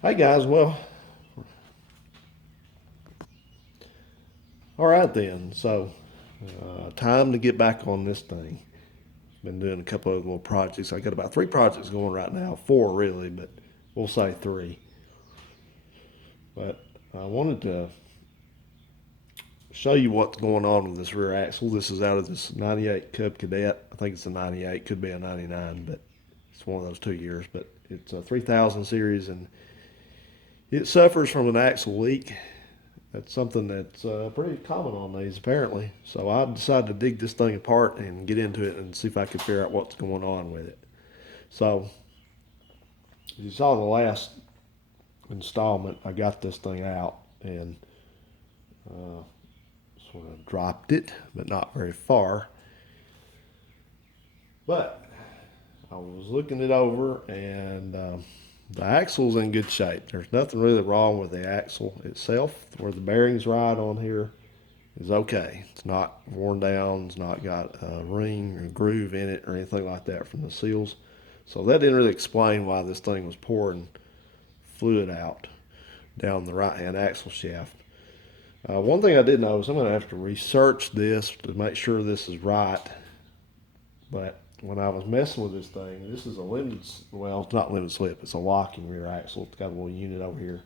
Hey guys, well, all right then. Time to get back on this thing. Been doing a couple of little projects. I got about three projects going right now, four really, but we'll say three. But I wanted to show you what's going on with this rear axle. This is out of this '98 Cub Cadet. I think it's a '98, could be a '99, but it's one of those 2 years. But it's a 3000 series, and it suffers from an axle leak. That's something that's pretty common on these, apparently. So I decided to dig this thing apart and get into it and see if I could figure out what's going on with it. So, as you saw in the last installment, I got this thing out and uh, sort of dropped it, but not very far. But I was looking it over, and the axle's in good shape. There's nothing really wrong with the axle itself. Where the bearings ride on here is okay. It's not worn down. It's not got a ring or groove in it or anything like that from the seals. So that didn't really explain why this thing was pouring fluid out down the right hand axle shaft. One thing I did notice, I'm going to have to research this to make sure this is right. But when I was messing with this thing, this is a limited, well, it's not limited slip, it's a locking rear axle. It's got a little unit over here.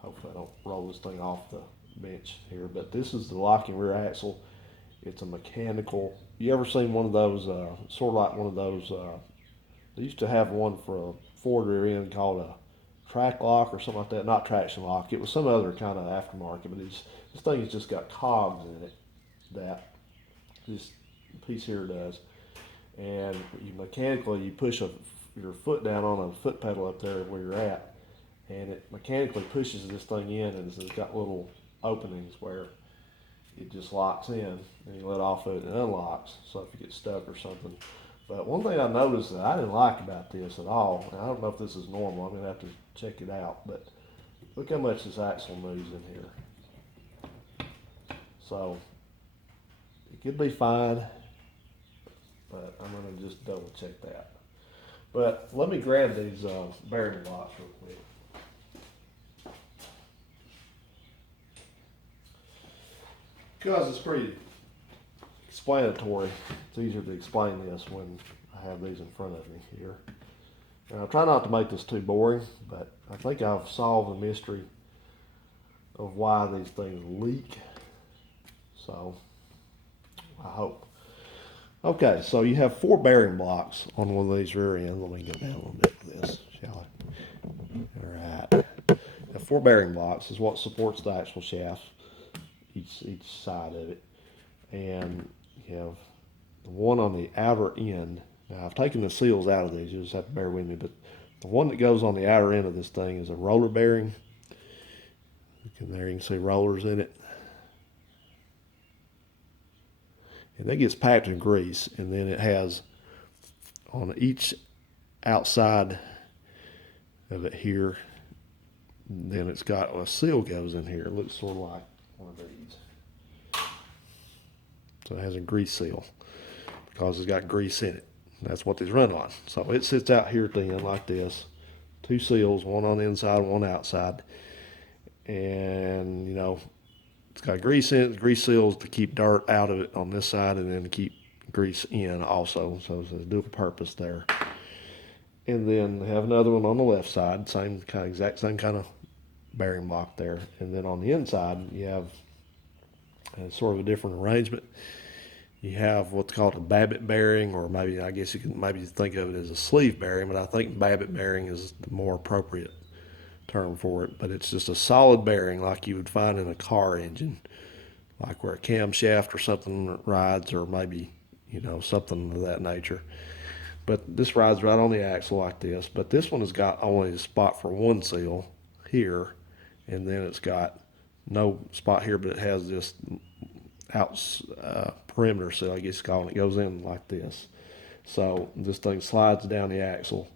Hopefully I don't roll this thing off the bench here, but this is the locking rear axle. It's a mechanical. You ever seen one of those, sort of like one of those, they used to have one for a Ford rear end called a track lock or something like that, not traction lock. It was some other kind of aftermarket, but this thing has just got cogs in it that this piece here does. And you mechanically, you push your foot down on a foot pedal up there where you're at, and it mechanically pushes this thing in, and it's got little openings where it just locks in, and you let off of it and it unlocks. So if you get stuck or something. But one thing I noticed that I didn't like about this at all, and I don't know if this is normal. I'm gonna have to check it out. But look how much this axle moves in here. So it could be fine, but I'm gonna just double check that. But let me grab these bearing blocks real quick. Because it's pretty explanatory. It's easier to explain this when I have these in front of me here. And I'll try not to make this too boring, but I think I've solved the mystery of why these things leak. So, I hope. Okay, so you have four bearing blocks on one of these rear ends. Let me go down a little bit with this, shall I? All right. The four bearing blocks is what supports the axle shaft, each side of it. And you have the one on the outer end. Now, I've taken the seals out of these. You just have to bear with me. But the one that goes on the outer end of this thing is a roller bearing. There you can see rollers in it. And that gets packed in grease. And then it has on each outside of it here, then it's got a seal goes in here. It looks sort of like one of these. So it has a grease seal because it's got grease in it. That's what these run on. So it sits out here at the end like this. Two seals, one on the inside, one outside. And, it's got grease in it, grease seals to keep dirt out of it on this side and then to keep grease in also. So it's a dual purpose there. And then they have another one on the left side, exact same kind of bearing block there. And then on the inside, you have sort of a different arrangement. You have what's called a babbitt bearing, or maybe I guess you can maybe think of it as a sleeve bearing, but I think babbitt bearing is the more appropriate term for it. But it's just a solid bearing like you would find in a car engine, like where a camshaft or something rides, or maybe something of that nature. But this rides right on the axle like this. But this one has got only a spot for one seal here, and then it's got no spot here, but it has this out perimeter seal, I guess you call it. It goes in like this. So this thing slides down the axle,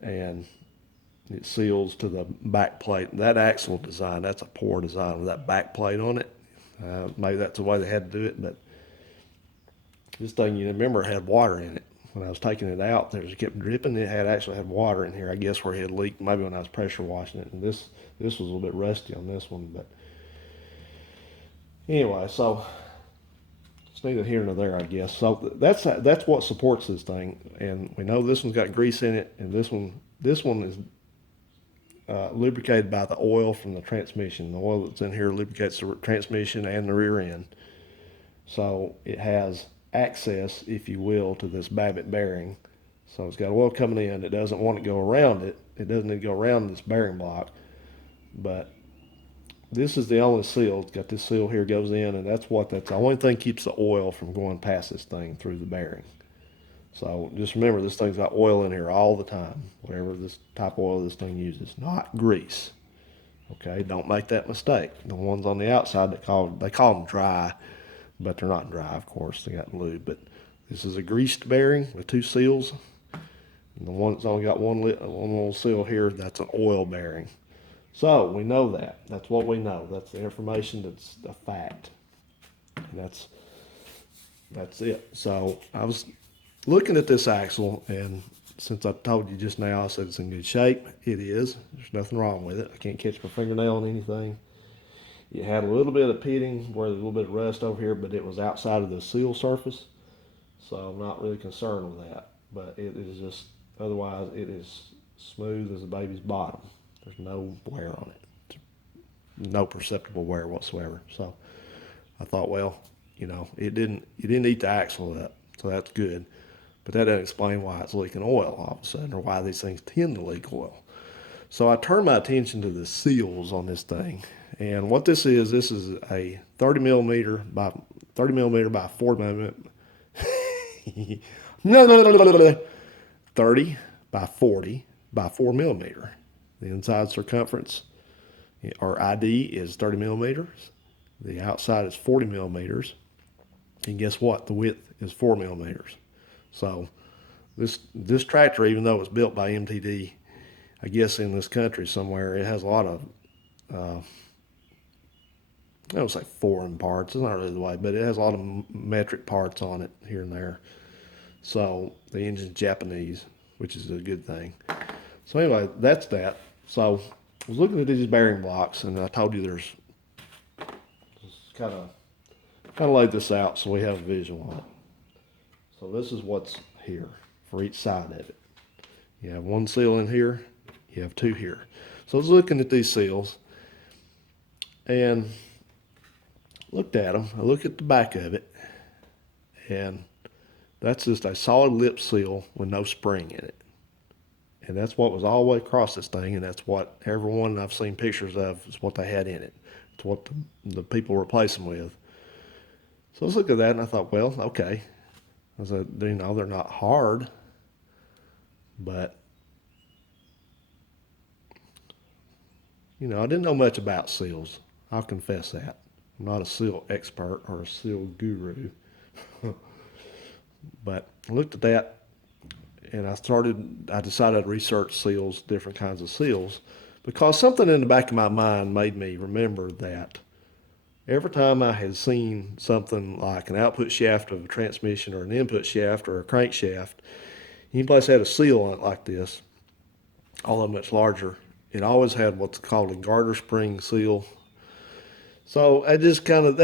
and it seals to the back plate. That axle design, that's a poor design with that back plate on it. Maybe that's the way they had to do it, but this thing, you remember, had water in it when I was taking it out, it kept dripping. It actually had water in here, I guess, where it had leaked, maybe when I was pressure washing it. And this was a little bit rusty on this one, but anyway, so it's neither here nor there, I guess. So that's what supports this thing, and we know this one's got grease in it, and this one is lubricated by the oil from the transmission. The oil that's in here lubricates the transmission and the rear end. So it has access, if you will, to this Babbitt bearing. So it's got oil coming in. It doesn't want to go around it. It doesn't need to go around this bearing block. But this is the only seal. It's got this seal here, goes in, and that's the only thing keeps the oil from going past this thing through the bearing. So just remember, this thing's got oil in here all the time, whatever this type of oil this thing uses, not grease. Okay, don't make that mistake. The ones on the outside, they call them dry, but they're not dry, of course. They got lube. But this is a greased bearing with 2 seals. And the one that's only got one little seal here, that's an oil bearing. So we know that. That's what we know. That's the information. That's a fact. And that's it. So I was looking at this axle, and since I told you just now, I said it's in good shape. It is. There's nothing wrong with it. I can't catch my fingernail on anything. It had a little bit of pitting where there's a little bit of rust over here, but it was outside of the seal surface. So I'm not really concerned with that. But it is just, otherwise, it is smooth as a baby's bottom. There's no wear on it. No perceptible wear whatsoever. So I thought, well, it didn't eat the axle up. So that's good. But that doesn't explain why it's leaking oil all of a sudden, or why these things tend to leak oil. So I turned my attention to the seals on this thing. And what this is a 30 millimeter by 40 millimeter. No. 30 by 40 by 4 millimeter. The inside circumference, or ID, is 30 millimeters. The outside is 40 millimeters. And guess what? The width is 4 millimeters. So this tractor, even though it's built by MTD, I guess in this country somewhere, it has a lot of, I don't say foreign parts. It's not really the way, but it has a lot of metric parts on it here and there. So the engine's Japanese, which is a good thing. So anyway, that's that. So I was looking at these bearing blocks, and I told you there's just kind of laid this out so we have a visual on it. So this is what's here for each side of it. You have 1 seal in here, you have 2 here. So I was looking at these seals and looked at them. I looked at the back of it, and that's just a solid lip seal with no spring in it. And that's what was all the way across this thing, and that's what everyone I've seen pictures of is what they had in it. It's what the people replace them with. So let's look at that, and I thought, well, okay. I said, they're not hard, but, I didn't know much about seals. I'll confess that. I'm not a seal expert or a seal guru. But I looked at that, and I decided to research seals, different kinds of seals, because something in the back of my mind made me remember that every time I had seen something like an output shaft of a transmission or an input shaft or a crankshaft, any place had a seal on it like this, although much larger, it always had what's called a garter spring seal. So that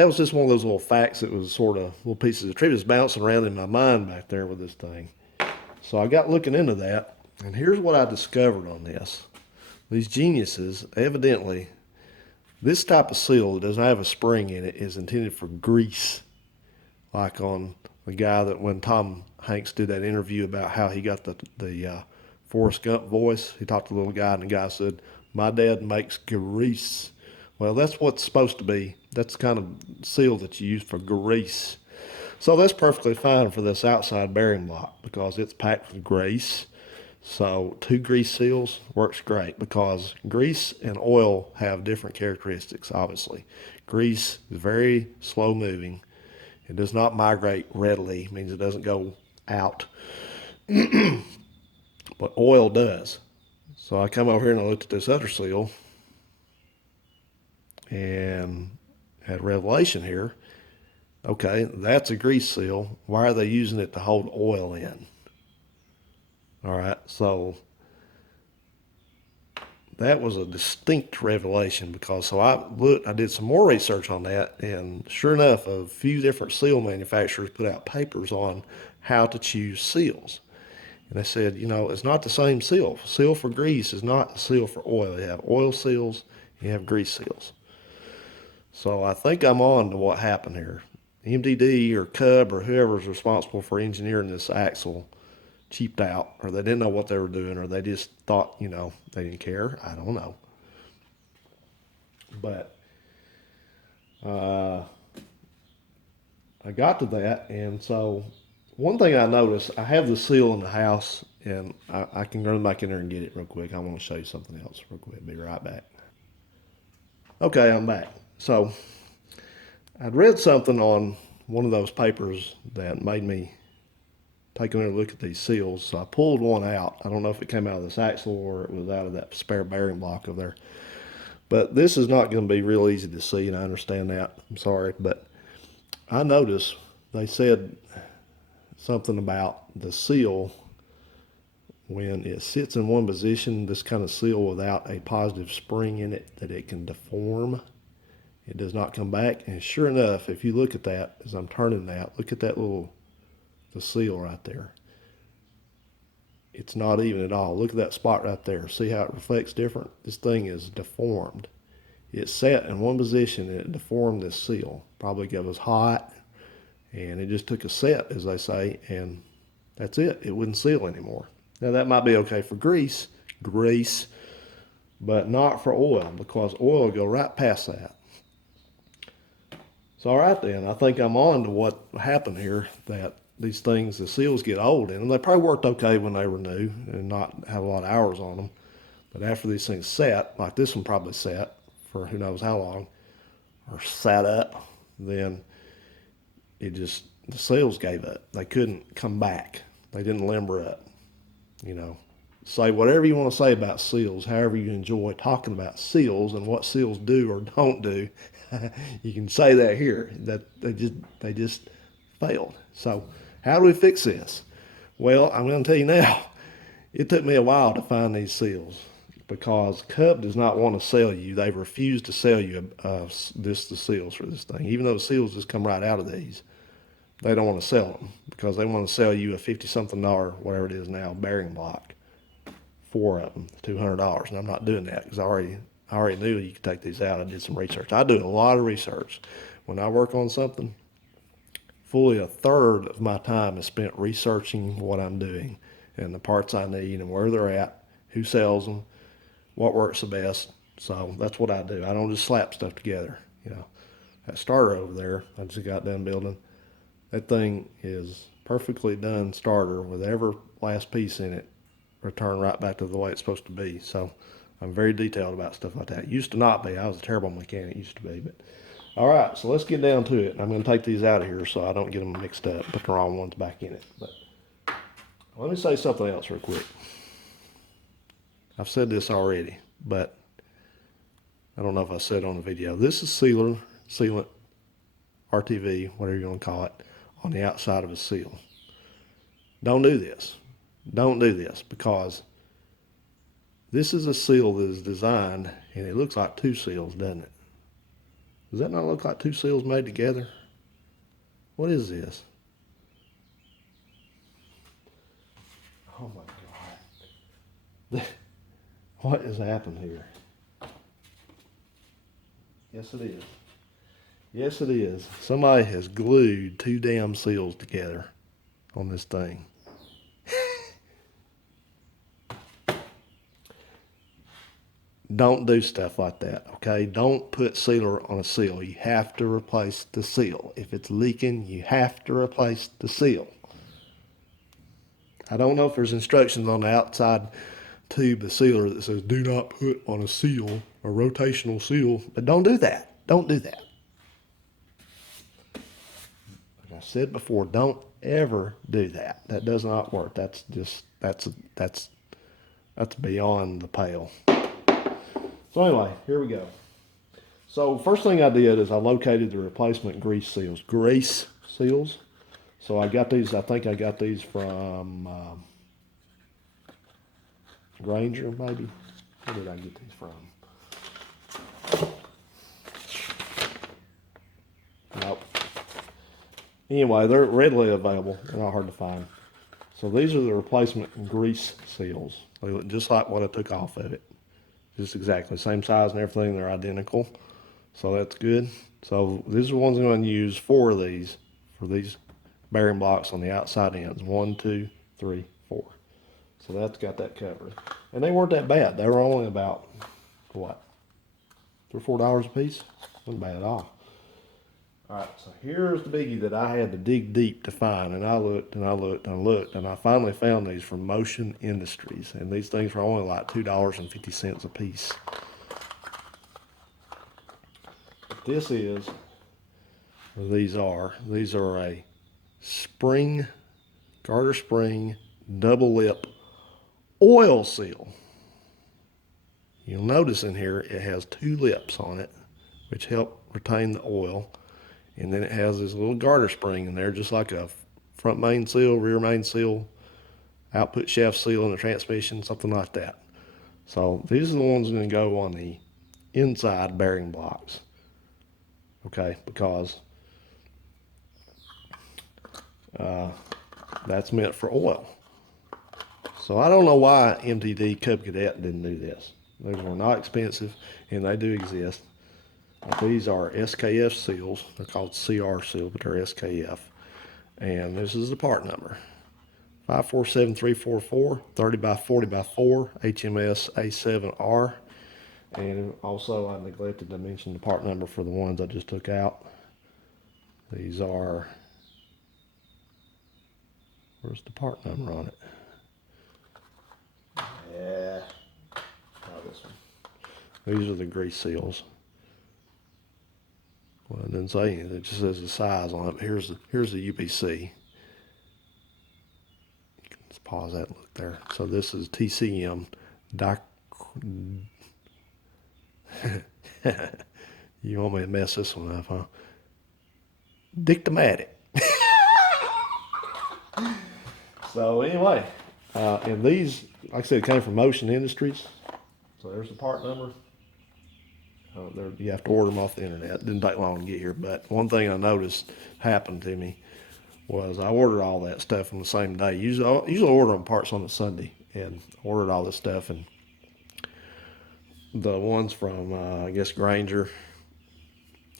was just one of those little facts that was sort of little pieces of trivia bouncing around in my mind back there with this thing. So I got looking into that, and here's what I discovered on this. These geniuses, evidently, this type of seal that doesn't have a spring in it is intended for grease. Like on the guy that when Tom Hanks did that interview about how he got the Forrest Gump voice, he talked to the little guy, and the guy said, "My dad makes grease." Well, that's what's supposed to be. That's the kind of seal that you use for grease. So that's perfectly fine for this outside bearing block because it's packed with grease. So 2 grease seals works great because grease and oil have different characteristics, obviously. Grease is very slow moving. It does not migrate readily, means it doesn't go out. But oil does. So I come over here and I looked at this other seal and had a revelation here. Okay, that's a grease seal. Why are they using it to hold oil in? All right, so that was a distinct revelation because so I did some more research on that, and sure enough, a few different seal manufacturers put out papers on how to choose seals. And they said, it's not the same seal. Seal for grease is not a seal for oil. You have oil seals, you have grease seals. So I think I'm on to what happened here. MDD or Cub or whoever's responsible for engineering this axle cheaped out, or they didn't know what they were doing, or they just thought, they didn't care. I don't know. But I got to that, and so one thing I noticed, I have the seal in the house, and I can run back in there and get it real quick. I want to show you something else real quick. Be right back. Okay, I'm back. So I'd read something on one of those papers that made me take another look at these seals. So I pulled one out. I don't know if it came out of this axle or it was out of that spare bearing block over there. But this is not going to be real easy to see, and I understand that. I'm sorry. But I noticed they said something about the seal when it sits in one position, this kind of seal without a positive spring in it, that it can deform. It does not come back. And sure enough, if you look at that, as I'm turning that, look at that the seal right there. It's not even at all. Look at that spot right there. See how it reflects different? This thing is deformed. It sat in one position and it deformed this seal. Probably it was hot and it just took a set, as they say, and that's it. It wouldn't seal anymore. Now that might be okay for grease, but not for oil, because oil will go right past that. So all right then, I think I'm on to what happened here, that these things, the seals get old in them. They probably worked okay when they were new and not have a lot of hours on them. But after these things set, like this one probably sat for who knows how long, or sat up, then the seals gave up. They couldn't come back. They didn't limber up. Say whatever you want to say about seals, however you enjoy talking about seals and what seals do or don't do. You can say that here, that they just failed. So how do we fix this? Well, I'm going to tell you now. It took me a while to find these seals because Cub does not want to sell you. They've refused to sell you the seals for this thing. Even though the seals just come right out of these, they don't want to sell them because they want to sell you a $50-something, whatever it is now, bearing block. 4 of them, $200. And I'm not doing that because I already knew you could take these out. I did some research. I do a lot of research. When I work on something, fully a third of my time is spent researching what I'm doing and the parts I need and where they're at, who sells them, what works the best. So that's what I do. I don't just slap stuff together. That starter over there, I just got done building. That thing is perfectly done starter with every last piece in it returned right back to the way it's supposed to be. So I'm very detailed about stuff like that. Used to not be. I was a terrible mechanic, used to be. But all right, so let's get down to it. I'm going to take these out of here so I don't get them mixed up, put the wrong ones back in it. But let me say something else real quick. I've said this already, but I don't know if I said it on the video. This is sealant, RTV, whatever you want to call it, on the outside of a seal. Don't do this. Don't do this because this is a seal that is designed, and it looks like 2 seals, doesn't it? Does that not look like 2 seals made together? What is this? Oh my God. What has happened here? Yes, it is. Yes, it is. Somebody has glued 2 damn seals together on this thing. Don't do stuff like that, okay? Don't put sealer on a seal. You have to replace the seal. If it's leaking, you have to replace the seal. I don't know if there's instructions on the outside tube, the sealer, that says do not put on a seal, a rotational seal, but don't do that. Don't do that. Like I said before, don't ever do that. That does not work. That's beyond the pale. So anyway, here we go. So first thing I did is I located the replacement grease seals. So I got these, I think I got these from Granger, maybe. Where did I get these from? Nope. Anyway, they're readily available. They're not hard to find. So these are the replacement grease seals. They look just like what I took off of it. Just exactly same size and everything. They're identical. So that's good. So these are the ones I'm going to use for these bearing blocks on the outside ends. 1, 2, 3, 4. So that's got that covered. And they weren't that bad. They were only about, what, $3 or $4 a piece? Wasn't bad at all. All right, so here's the biggie that I had to dig deep to find. And I looked and I looked and I looked. And I finally found these from Motion Industries. And these things were only like $2.50 a piece. This is, these are a spring, garter spring, double lip oil seal. You'll notice in here it has 2 lips on it, which help retain the oil. And then it has this little garter spring in there, just like a front main seal, rear main seal, output shaft seal in the transmission, something like that. So these are the ones going to go on the inside bearing blocks. Okay, because that's meant for oil. So I don't know why MTD Cub Cadet didn't do this. These were not expensive, and they do exist. These are SKF seals. They're called CR seal, but they're SKF. And this is the part number. 547344, 30 by 40 by 4, HMS A7R. And also I neglected to mention the part number for the ones I just took out. These are, where's the part number on it? Yeah, oh, this one. These are the grease seals. Well, it didn't say anything. It just says the size on it. But here's the UPC. You can just pause that and look there. So this is TCM. You want me to mess this one up, huh? Dictomatic. So anyway, and these, like I said, came from Motion Industries. So there's the part number. You have to order them off the internet. It didn't take long to get here. But one thing I noticed happened to me was I ordered all that stuff on the same day. Usually order them parts on a Sunday, and ordered all this stuff. And the ones from I guess Granger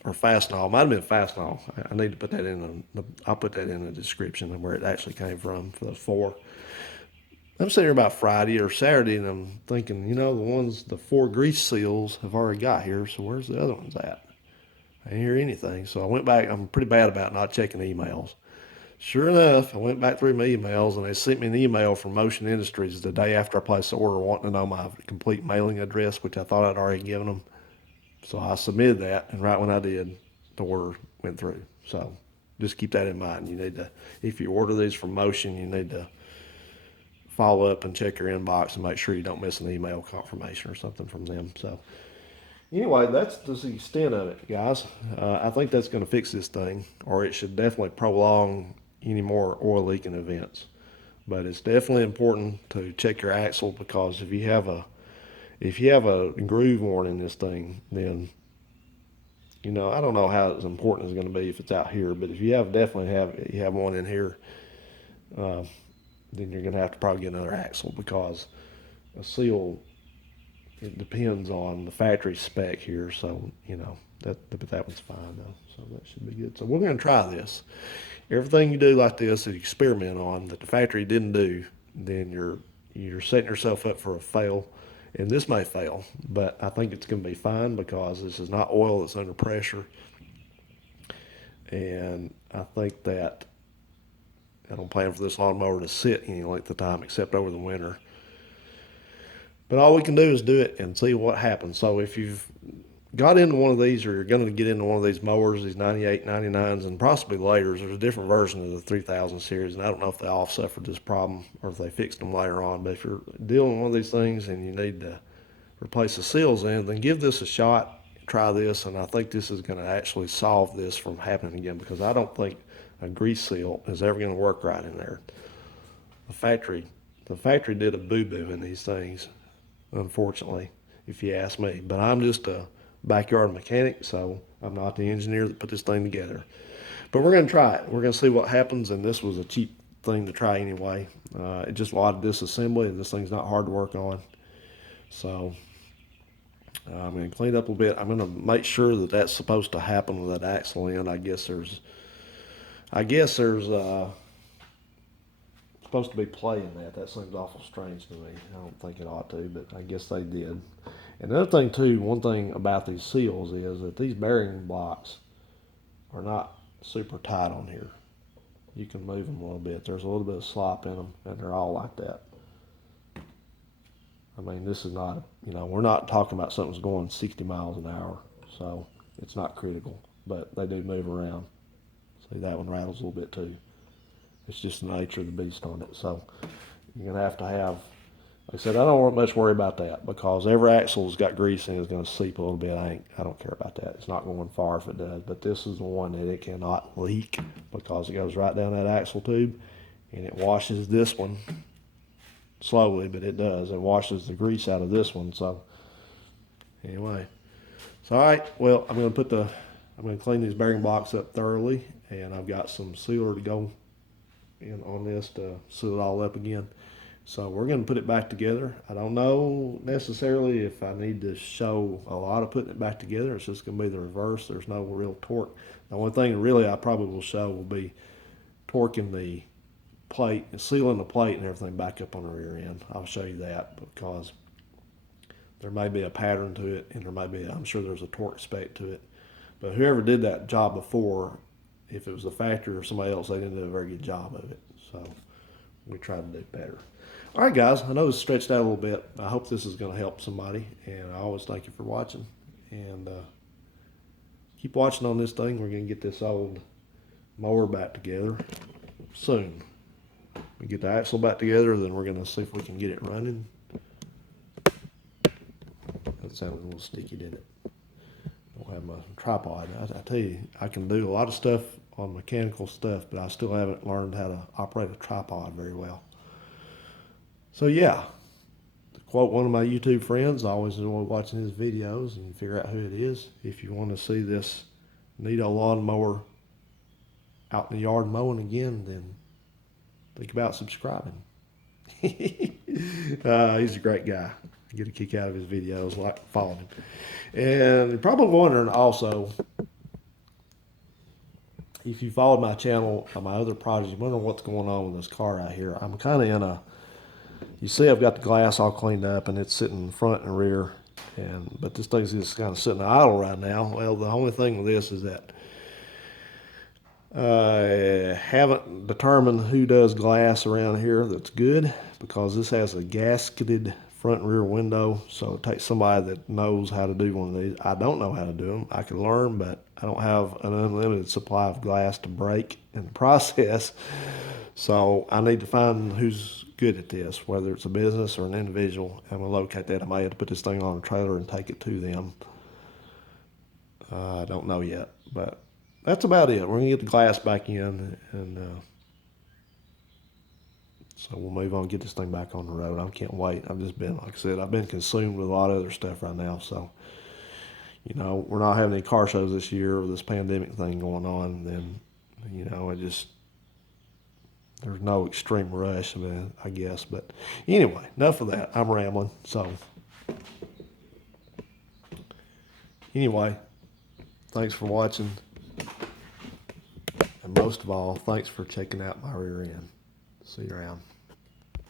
or Fastenal, might have been Fastenal. I need to put that in. I'll put that in the description of where it actually came from for the 4. I'm sitting here about Friday or Saturday, and I'm thinking, the 4 grease seals have already got here, so where's the other ones at? I didn't hear anything, so I went back. I'm pretty bad about not checking emails. Sure enough, I went back through my emails, and they sent me an email from Motion Industries the day after I placed the order, wanting to know my complete mailing address, which I thought I'd already given them. So I submitted that, and right when I did, the order went through. So just keep that in mind. You need to, if you order these from Motion, you need to follow up and check your inbox and make sure you don't miss an email confirmation or something from them. So anyway, that's just the extent of it, guys. I think that's going to fix this thing, or it should definitely prolong any more oil leaking events. But it's definitely important to check your axle, because if you have a groove worn in this thing, then I don't know how it's important it's going to be if it's out here, but if you have one in here, then you're going to have to probably get another axle, because a seal, it depends on the factory spec here. So, but that one's fine though. So that should be good. So we're going to try this. Everything you do like this that you experiment on that the factory didn't do, then you're setting yourself up for a fail. And this may fail, but I think it's going to be fine, because this is not oil that's under pressure. And I think that I don't plan for this lawnmower to sit any length of time except over the winter. But all we can do is do it and see what happens. So if you've got into one of these, or you're going to get into one of these mowers, these 98, 99s, and possibly later, there's a different version of the 3000 series, and I don't know if they all suffered this problem or if they fixed them later on. But if you're dealing with one of these things and you need to replace the seals in, then give this a shot. Try this, and I think this is going to actually solve this from happening again, because I don't think a grease seal is ever going to work right in there. The factory The factory did a boo-boo in these things, unfortunately, if you ask me. But I'm just a backyard mechanic, so I'm not the engineer that put this thing together. But we're going to try it. We're going to see what happens, and this was a cheap thing to try anyway. It just a lot of disassembly, and this thing's not hard to work on. So I'm going to clean it up a bit. I'm going to make sure that that's supposed to happen with that axle end. I guess there's supposed to be play in that. That seems awful strange to me. I don't think it ought to, but I guess they did. And another thing too, one thing about these seals is that these bearing blocks are not super tight on here. You can move them a little bit. There's a little bit of slop in them, and they're all like that. I mean, this is not, we're not talking about something's going 60 miles an hour, so it's not critical, but they do move around. See, that one rattles a little bit too. It's just the nature of the beast on it. So you're going to have, like I said, I don't much worry about that because every axle's got grease in it. It's going to seep a little bit. I don't care about that. It's not going far if it does, but this is the one that it cannot leak because it goes right down that axle tube and it washes this one slowly, but it does. It washes the grease out of this one. So anyway, so all right. Well, I'm going to clean these bearing blocks up thoroughly, and I've got some sealer to go in on this to seal it all up again. So we're going to put it back together. I don't know necessarily if I need to show a lot of putting it back together. It's just going to be the reverse. There's no real torque. The only thing really I probably will show will be torquing the plate and sealing the plate and everything back up on the rear end. I'll show you that because there may be a pattern to it, and there may be, I'm sure there's a torque spec to it. But whoever did that job before, if it was the factory or somebody else, they didn't do a very good job of it. So we tried to do better. All right, guys, I know it's stretched out a little bit. I hope this is going to help somebody, and I always thank you for watching. And keep watching on this thing. We're going to get this old mower back together soon. We get the axle back together, then we're going to see if we can get it running. That sounded a little sticky, didn't it? I don't have my tripod. I tell you, I can do a lot of stuff on mechanical stuff, but I still haven't learned how to operate a tripod very well. So yeah, to quote one of my YouTube friends, I always enjoy watching his videos and figure out who it is. If you want to see this neat old lawnmower out in the yard mowing again, then think about subscribing. He's a great guy. I get a kick out of his videos, like following him. And you're probably wondering also, if you followed my channel, my other projects, you're wondering what's going on with this car out here. I'm kind of in a, you see I've got the glass all cleaned up and it's sitting front and rear, but this thing's just kind of sitting idle right now. Well, the only thing with this is that I haven't determined who does glass around here that's good, because this has a gasketed front and rear window, so it takes somebody that knows how to do one of these. I don't know how to do them. I can learn, but I don't have an unlimited supply of glass to break in the process. So I need to find who's good at this, whether it's a business or an individual. I'm going to locate that. I may have to put this thing on a trailer and take it to them. I don't know yet, but that's about it. We're going to get the glass back in, and so we'll move on and get this thing back on the road. I can't wait. I've just been, like I said, I've been consumed with a lot of other stuff right now. So, we're not having any car shows this year with this pandemic thing going on. Then, there's no extreme rush, I guess. But anyway, enough of that. I'm rambling. So, anyway, thanks for watching. And most of all, thanks for checking out my rear end. See you around.